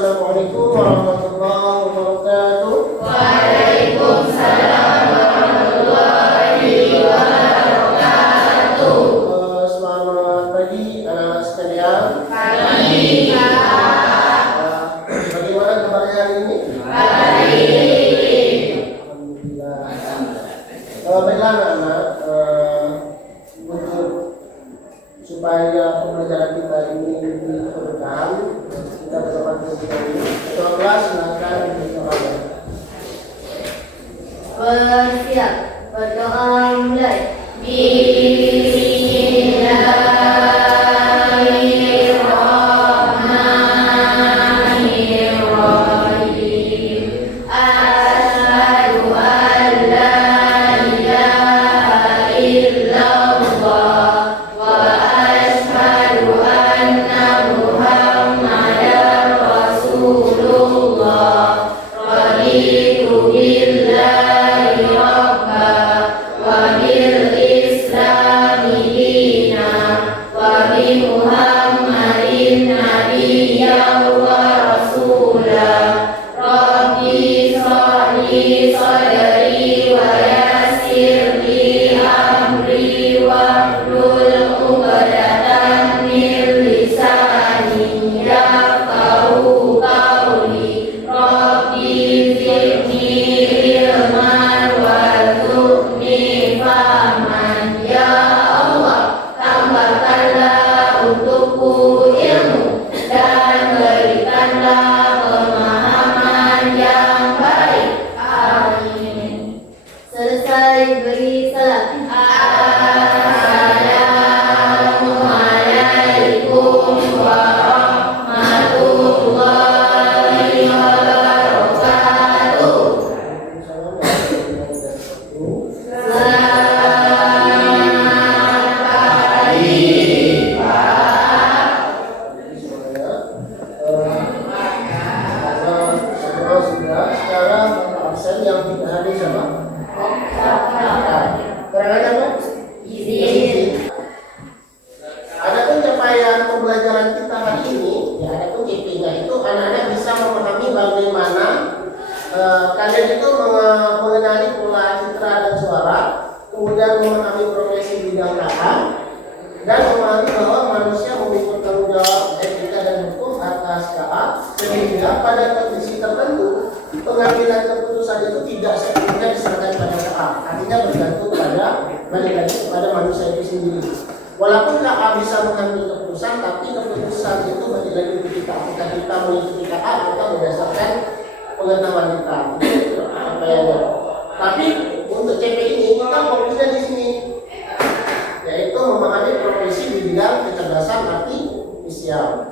Assalamualaikum warahmatullahi wabarakatuh. Waalaikumsalam warahmatullahi wabarakatuh. Selamat pagi anak-anak sekalian. Pagi. Bagaimana kabarnya hari ini? Baik. Alhamdulillah. Baiklah anak-anak, untuk supaya pembelajaran kita ini lebih berkah, kita berdoa dulu. Ketua kelas silakan berdoa. Bersiap. Berdoa mulai. Bismillahirrahmanirrahim. Asyhadu an la ilaha illallah wa asyhadu anna Muhammadar Rasulullah. Raditu billahi rabba wa bil islami dina wa bi Muhammadin nabiyyan wa rasula. Rabbi shrahli sadri wa yassir li amri wahlul 'uqdatam min lisani yafqahu qawli. Rabbi zidni ilman warzuqni fahman. Ya Allah, tambahkanlah untukku ilmu dan berikanlah pemahaman yang baik. Amin. Selesai beri salam. Assalamualaikum warahmatullahi wabarakatuh. Selamat pagi, Pak. Secara absen yang tidak hadir siapa? Keterangannya apa? Izin. Adapun capaian pembelajaran kita hari ini, ya adapun KP-nya itu anak-anak bisa memahami bagaimana kalian itu mengenali pola citra dan suara, kemudian memahami profesi bidang KA, dan memahami bahwa manusia memikul tanggung jawab etika dan hukum atas KA, sehingga pada kondisi tertentu pengambilan keputusan itu tidak sepenuhnya diserahkan pada KA, artinya bergantung pada balik lagi kepada manusia itu sendiri. Walaupun KA bisa mengambil keputusan, tapi keputusan itu balik lagi ke kita, apakah kita mengikuti KA atau berdasarkan pengetahuan kita. Apa ya? Tapi untuk CP ini kita fokusnya di sini, yaitu memahami profesi di bidang kecerdasan artifisial.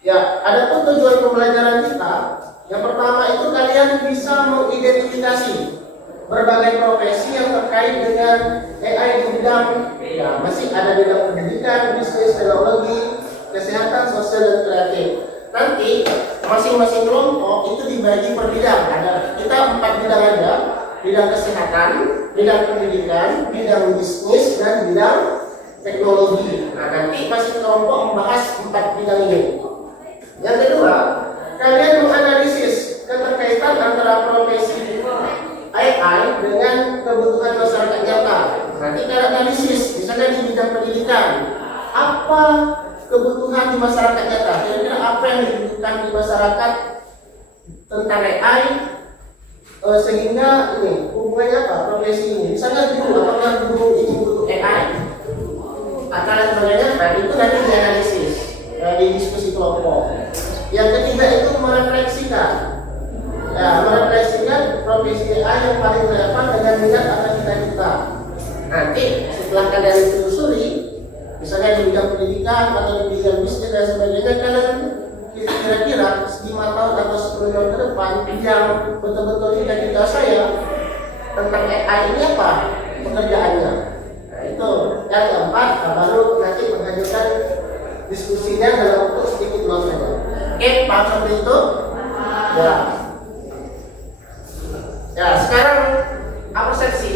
Ya, adapun tujuan pembelajaran kita, yang pertama itu kalian bisa mengidentifikasi berbagai profesi yang terkait dengan AI di bidang, ya masih ada bidang pendidikan, bisnis, teknologi, kesehatan, sosial dan kreatif. Nanti masing-masing kelompok itu dibagi per bidang. Ada kita 4 bidang aja: bidang kesehatan, bidang pendidikan, bidang bisnis, dan bidang teknologi. Nah, nanti masing kelompok membahas 4 bidang ini. Yang kedua, kalian menganalisis keterkaitan antara profesi AI dengan kebutuhan masyarakat nyata. Nanti kalian analisis, misalnya di bidang pendidikan, apa kebutuhan di masyarakat nyata, kira-kira apa yang dibutuhkan di masyarakat tentang AI, sehingga ini hubungannya apa profesi ini, misalnya guru, apakah guru ini butuh AI atau lain sebagainya. Nah, itu nanti dianalisis di diskusi kelompok. Yang ketiga itu merefleksikan, ya, merefleksikan profesi AI yang paling relevan dengan minat atau cita-cita. Nanti setelah kalian telusuri, misalnya di bidang pendidikan atau di bidang bisnis dan sebagainya, kalian kira-kira 5 tahun atau 10 tahun ke depan yang betul-betul cita-cita saya tentang AI ini apa pekerjaannya. Nah, itu yang keempat, baru nanti menghadirkan diskusinya dalam waktu sedikit waktu saja. Oke, paham seperti itu? Ya. Ya, sekarang persepsi.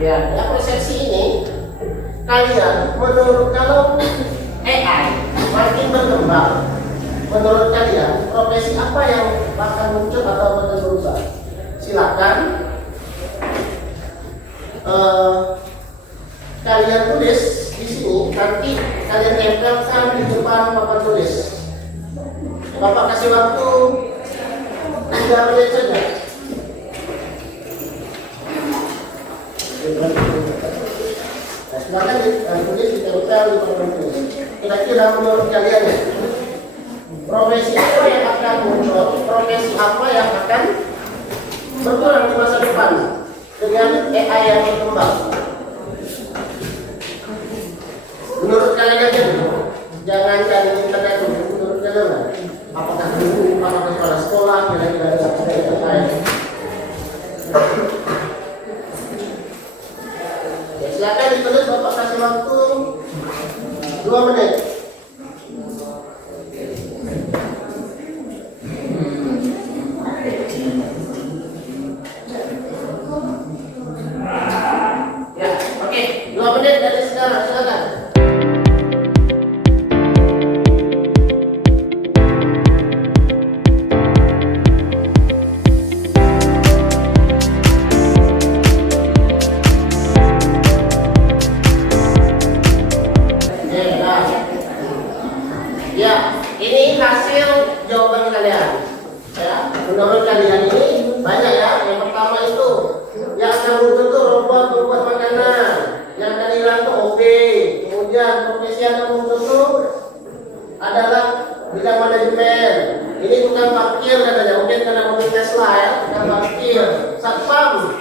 Ya, persepsi ini kalian menurut kalau AI makin berkembang, menurut kalian profesi apa yang akan muncul atau akan berubah? Silakan kalian tulis di sini, nanti kalian tempelkan di depan papan tulis. Bapak kasih waktu 3 menit saja. Nah, silakan tulis di tempel di papan tulis. Kira-kira menurut kalian ya, profesi apa yang akan muncul, profesi apa yang akan berkurang di masa depan dengan AI yang berkembang? Menurut kalian aja dulu, jangan cari internet dulu. Menurut kalian lah, apakah guru, apakah kepala sekolah, kira-kira ada AI? Ya, silakan ditulis, Bapak kasih waktu 2 menit. Ya, oke, 2 menit dari sekarang, silakan. Ya, ini hasil jawaban kalian. Ya, menurut kalian ini banyak ya. Yang pertama itu yang akan muncul tuh robot membuat makanan. Yang akan hilang tuh OB. Kemudian profesi yang akan muncul tuh adalah bidang manajemen. Ini bukan parkir katanya, mungkin karena mobil Tesla ya, bukan parkir, satpam.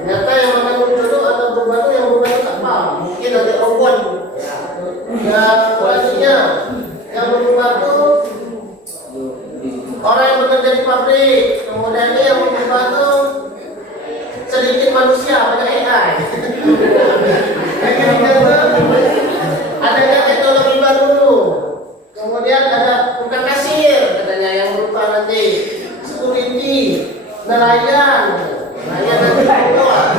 Ternyata yang akan muncul tuh atau berubah tuh yang berubah tuh satpam. Mungkin ada robot. Dan selanjutnya yang berubah tuh orang yang bekerja di pabrik. Kemudian ini yang berubah tuh sedikit manusia, banyak AI. Adanya teknologi baru. Kemudian ada tukang kasir katanya yang berubah nanti, security, nelayan nanti berubah.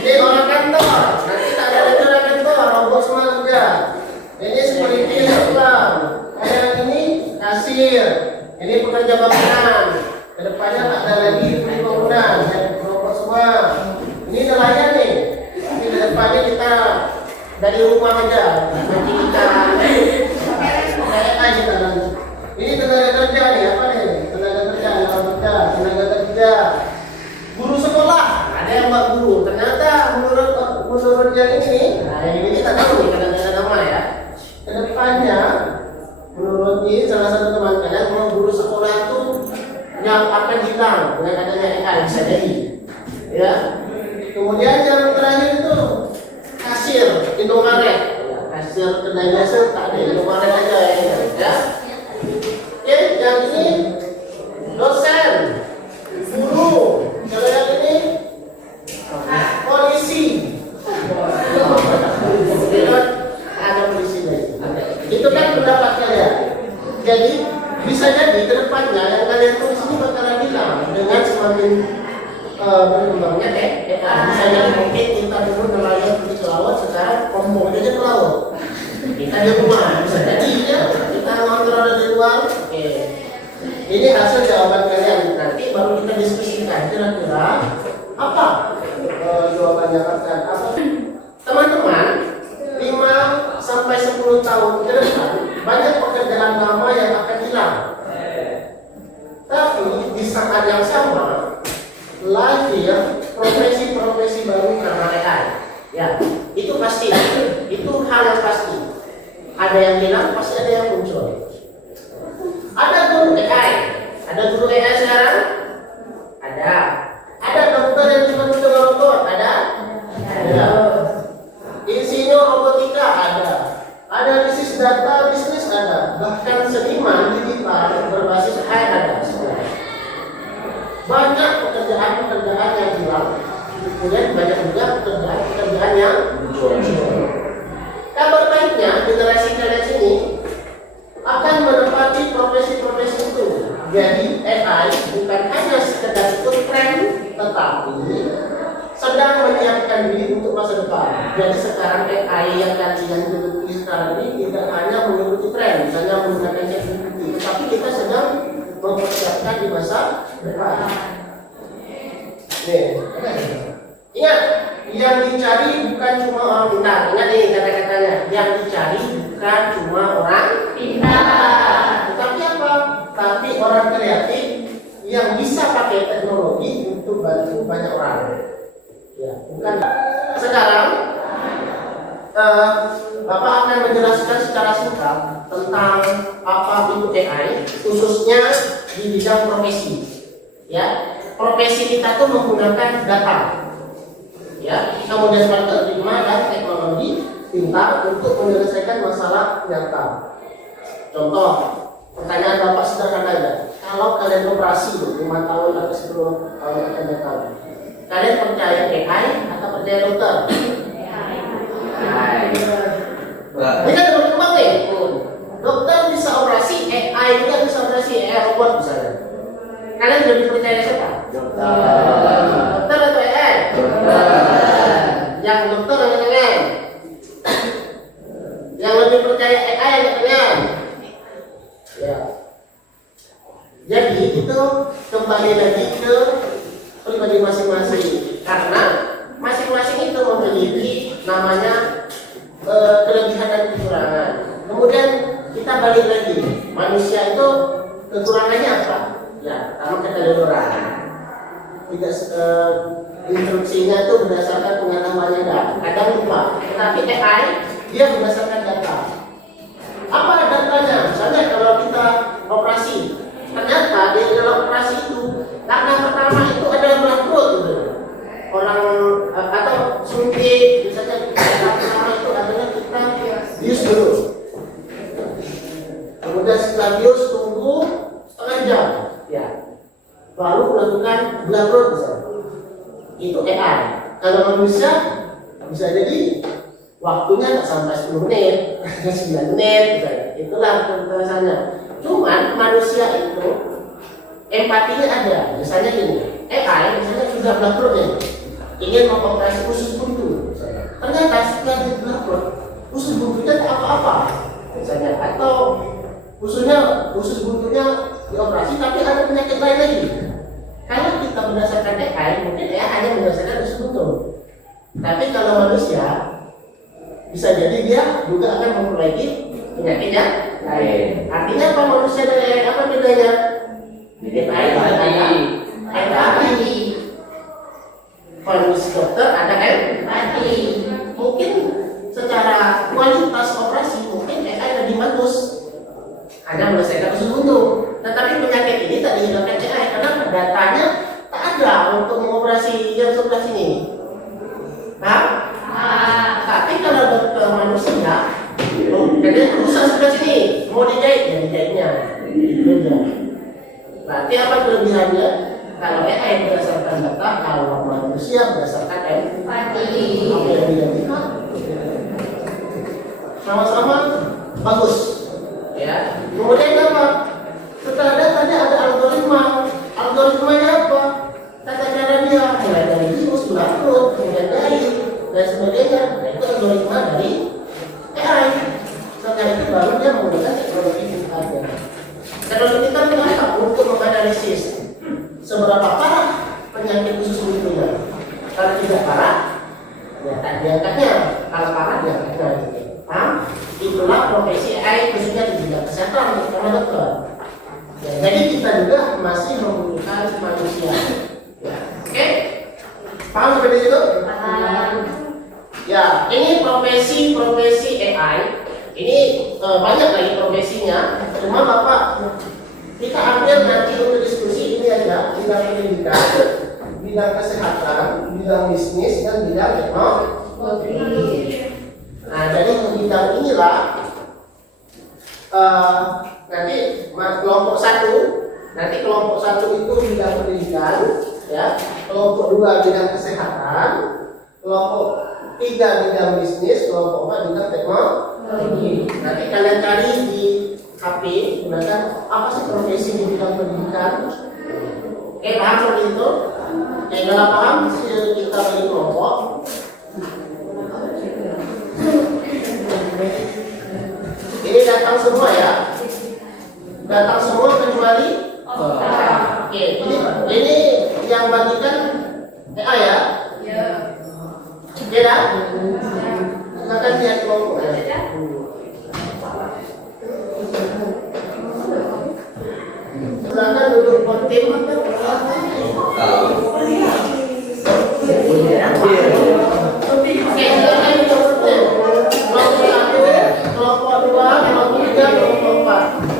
Jadi orang kantor nanti tak ada lagi orang kantor, robot semua kerja. Ini security Islam, yang ini kasir, ini pekerja bangunan. Kedepannya tak ada lagi bangunan, robot semua. Ini nelayan nih. Ini kedepannya kita dari rumah aja, mancing ikan. Kayak aja nanti. Ini tenaga kerja nih, apa nih? Tenaga kerja. Guru sekolah, ada yang buat guru. Ternyata menurut yang ini, nah yang ini kita tahu nih kadang-kadang nama ya. Kedepannya, menurut ini salah satu teman kalian, bahwa guru sekolah itu yang akan hilang dengan adanya AI bisa jadi. Ya. Kemudian yang terakhir itu kasir Indomaret. Kasir kedai biasa tak ada, Indomaret aja ya. Oke, yang ini dosen, guru. Kalau yang ini polisi. Ada polisi lagi. Itu kan pendapat kalian. Jadi bisa jadi ke depannya yang kalian tulis ini bakalan hilang dengan semakin berkembangnya bisa jadi mungkin kita dulu nelayan pergi ke laut, sekarang ngomong aja ke laut. Kita di rumah bisa jadi ya, kita ngontrol dari luar. Oke. Ini hasil jawaban kalian. Nanti baru kita diskusikan kira-kira apa jawabannya akan apa. Teman-teman, 5 sampai 10 tahun ke depan banyak pekerjaan lama yang akan hilang. Tapi di saat yang sama lahir profesi-profesi baru karena AI. Ya, itu pasti. Itu hal yang pasti. Ada yang hilang, pasti ada yang muncul. Ada guru AI. Ada guru AI sekarang? Ada. Ada dokter yang juga robot? Ada. Insinyur robotika ada. Analisis data bisnis ada. Bahkan seniman digital berbasis AI ada. Banyak pekerjaan-pekerjaan yang hilang. Kemudian banyak juga pekerjaan yang muncul. Kabar baiknya generasi kalian sini akan menempati profesi-profesi itu. Jadi AI bukan hanya sekedar ikut tren, tetapi sedang menyiapkan diri untuk masa depan. Jadi sekarang AI yang kalian geluti sekarang ini tidak hanya mengikuti tren, misalnya menggunakan ChatGPT, tapi kita sedang mempersiapkan di masa depan. Nih, ingat, yang dicari bukan cuma orang pintar. Ingat nih kata-katanya, yang dicari bukan cuma orang Pintar. tetapi apa? Tapi orang kreatif yang bisa pakai teknologi untuk bantu banyak orang. Ya, bukan. Sekarang Bapak akan menjelaskan secara singkat tentang apa itu AI, khususnya di bidang profesi. Ya, profesi kita tuh menggunakan data. Ya, kemudian paradigma dan teknologi pintar untuk menyelesaikan masalah nyata. Contoh, pertanyaan Bapak sederhana aja. Kalau kalian operasi 5 tahun atau 10 tahun akan datang, kalian percaya AI atau percaya dokter? Ini kan berkembang nih. Dokter bisa operasi, AI juga bisa operasi, AI robot misalnya. Kalian lebih percaya siapa? Dokter atau AI? Yang dokter atau AI? Yang lebih percaya AI atau AI? Ya. Jadi itu kembali lagi ke pribadi masing-masing, karena masing-masing itu memiliki namanya kelebihan dan kekurangan. Kemudian kita balik lagi, manusia itu kekurangannya apa? Ya, pertama keteledoran. Tidak instruksinya itu berdasarkan pengetahuannya kadang lupa. Tetapi AI dia berdasarkan data. Apa datanya? Misalnya kalau kita operasi, ternyata di dalam operasi itu karena pertama itu ada belah perut gitu. Orang atau suntik misalnya pertama itu adalah kita bius dulu. Kemudian setelah bius tunggu setengah jam, ya. Baru melakukan belah perut misalnya. Itu AI. Kalau manusia bisa jadi waktunya tak sampai 10 menit, 9 menit, misalnya. Itulah penjelasannya. Cuman manusia itu empatinya ada. Misalnya gini, AI misalnya sudah belah perut nih, ingin mengoperasi usus buntu. Ternyata setelah dia belah perut, usus buntunya tak apa-apa, misalnya, atau usus buntunya dioperasi tapi ada penyakit lain lagi. Kalau kita berdasarkan AI, mungkin ya hanya berdasarkan usus buntu. Tapi kalau manusia bisa jadi dia juga akan memperbaiki penyakitnya lain. Artinya apa manusia dan AI apa bedanya? AI ada empati. Manusia dokter ada empati. Mungkin secara kualitas operasi mungkin AI lebih bagus, hanya menyelesaikan usus buntu. Tetapi penyakit ini tak dihilangkan AI karena datanya tak ada untuk mengoperasi yang sebelah sini. Nah, tapi kalau dokter manusia, jadi rusak sebelah sini, mau dijahit ya dijahitnya. Berarti apa kelebihannya? Kalau AI berdasarkan data, kalau manusia berdasarkan empati. Apa yang dilakukan? Sama-sama bagus. Ya. Kemudian apa? Setelah datanya ada algoritma. Algoritmanya apa? Tata cara dia mulai dari virus, perut, kemudian dari dan sebagainya. Nah, itu algoritma dari AI. Setelah itu baru dia menggunakan teknologi pintarnya. Teknologi pintar itu apa? Untuk menganalisis seberapa parah penyakit usus buntunya. Kalau tidak parah, ya tak diangkatnya. Kalau parah diangkatnya. Itulah profesi AI khususnya di bidang kesehatan, terutama dokter. Ya, jadi kita juga masih membutuhkan manusia. Ya, oke? Paham seperti itu? Paham. Ya, ini profesi AI. Ini banyak lagi profesinya. Cuma Bapak kita ambil nanti untuk diskusi ini aja bidang pendidikan, bidang kesehatan, bidang bisnis dan bidang teknologi. Nah, jadi bidang inilah nanti kelompok satu itu bidang pendidikan, ya. Kelompok 2 bidang kesehatan, kelompok 3 bidang bisnis, kelompok 4 bidang teknologi. Nanti kalian cari di HP, gunakan apa sih profesi di bidang pendidikan. Oke, paham seperti itu? Kalau paham, kita bagi kelompok. Ini datang semua ya. Datang semua kecuali oke. Ini yang bagikan EA ya. Oke dah. Silakan lihat kelompok. Silakan duduk kontim. Oke, silakan duduk kontim. Kelompok 1, kelompok 2, kelompok 3, kelompok 4.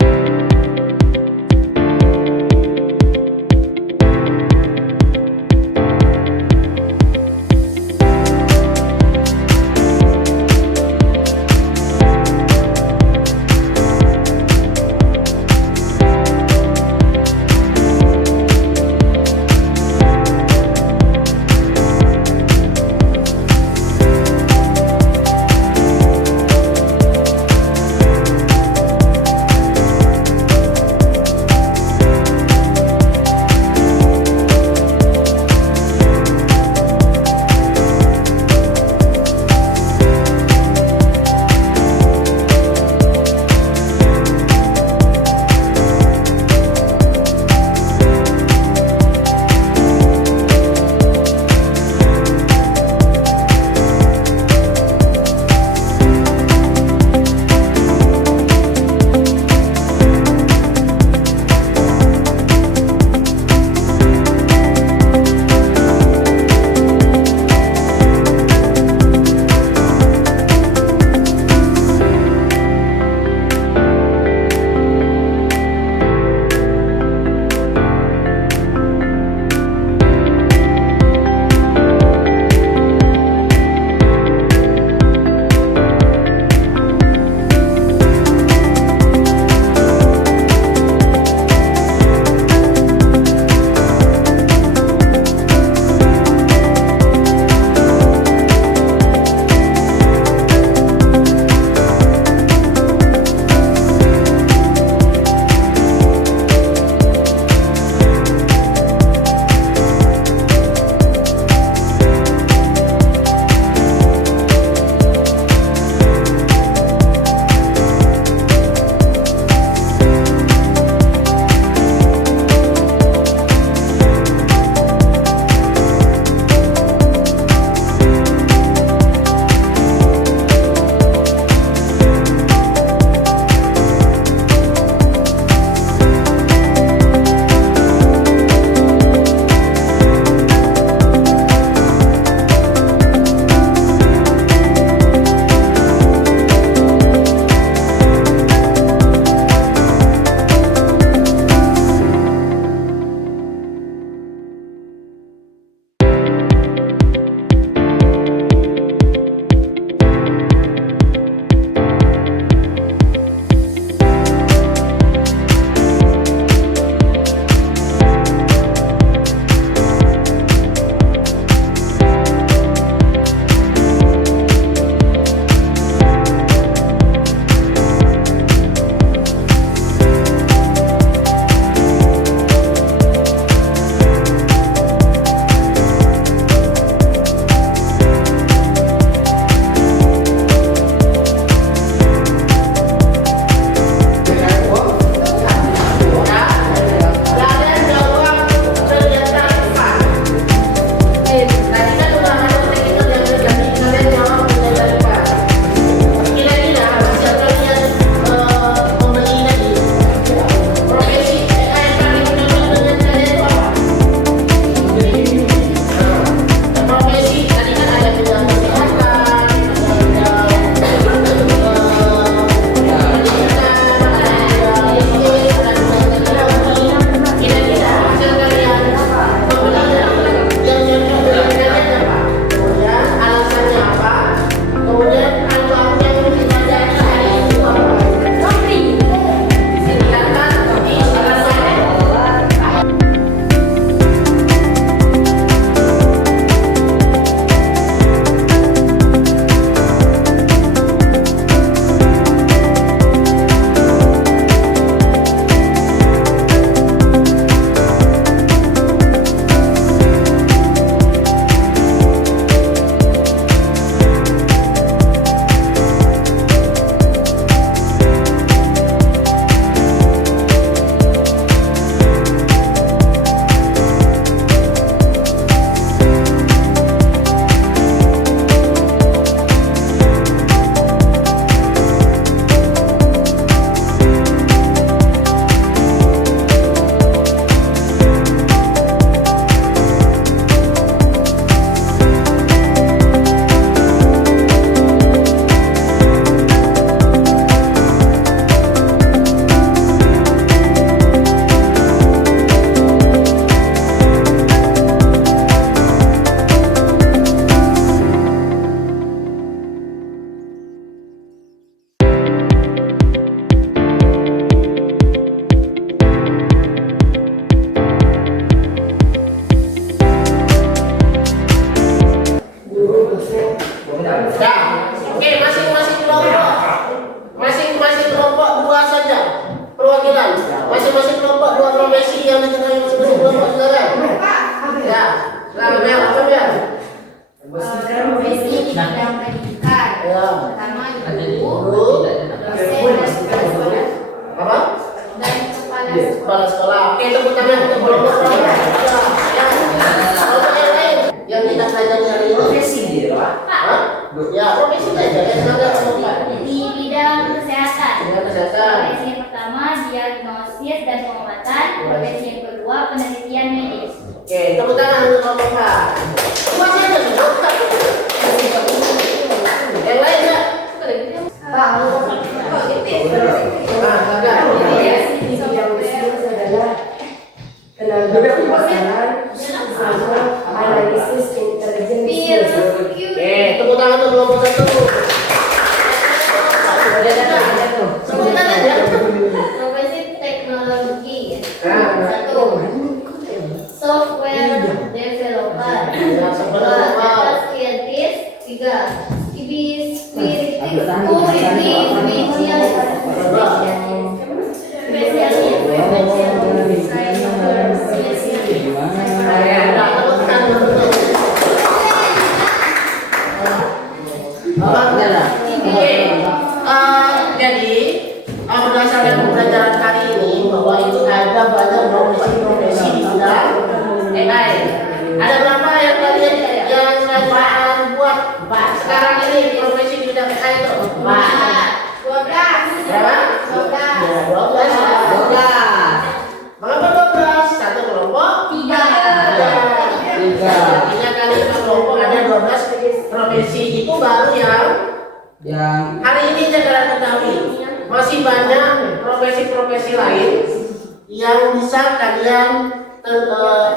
ada. Di bidang bisnis adalah tenaga pemasaran sama analisis intelijen bisnis. Oke, tepuk tangan untuk kelompok satu. Sebentar aja. Profesi teknologi. Nah, 1. Software developer. Ya, 2. sebentar. Data scientist. 3. Spesialis. Jadi berdasarkan pembelajaran kali ini bahwa itu ada banyak profesi-profesi di bidang AI. Ada berapa yang kalian buat sekarang ini profesi di bidang AI itu? 12. Berapa? 12. Mengapa 12? Satu kelompok? 3. Artinya kali kelompok ada 12 profesi. Itu baru yang hari ini aja kalian ketahui. Masih banyak profesi-profesi lain yang bisa kalian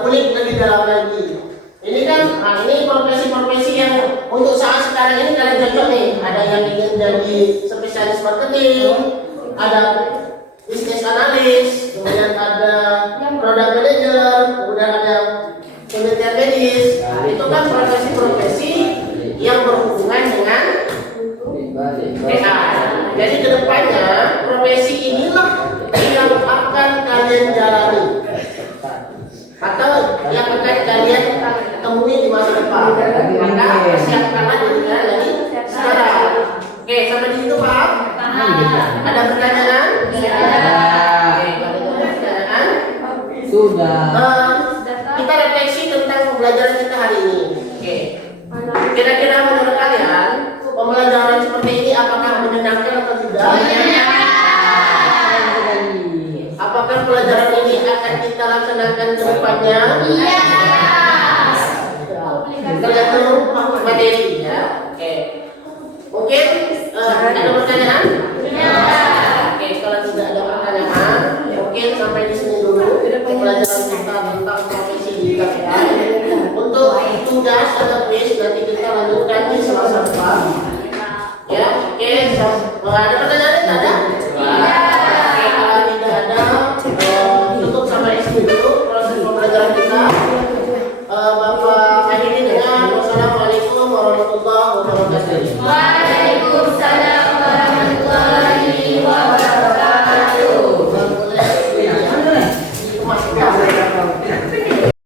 kulik lebih dalam lagi. Ini kan, ini profesi-profesi yang untuk saat sekarang ini kalian cocok nih. Ada yang ingin jadi spesialis marketing, ada bisnis analis, kemudian ada product manager, kemudian ada penelitian medis. Itu kan profesi-profesi yang berhubungan dengan AI. Jadi kedepannya profesi inilah yang akan kalian jalani atau yang akan kalian temui di masa depan. Maka persiapkanlah diri kalian dari sekarang. Oke, sampai di situ paham? Ada pertanyaan? Oke, kalau ada pertanyaan, Sudah. kita refleksi tentang pembelajaran kita hari ini. Oke. Kira-kira menurut kalian pembelajaran seperti ini apakah menyenangkan atau tidak? Apakah pelajaran ini akan kita laksanakan ke depannya? Tergantung materinya. Oke. Mungkin ada pertanyaan? Oke, kalau tidak ada pertanyaan, mungkin sampai di sini dulu pembelajaran kita tentang profesi di KPI. Untuk tugas atau quiz nanti kita lanjutkan di Selasa depan. Ya, oke. Ada pertanyaan? Tidak ada? Oke, kalau tidak ada, tutup sampai di sini dulu proses pembelajaran kita. Bapak akhiri dengan wassalamualaikum warahmatullahi wabarakatuh.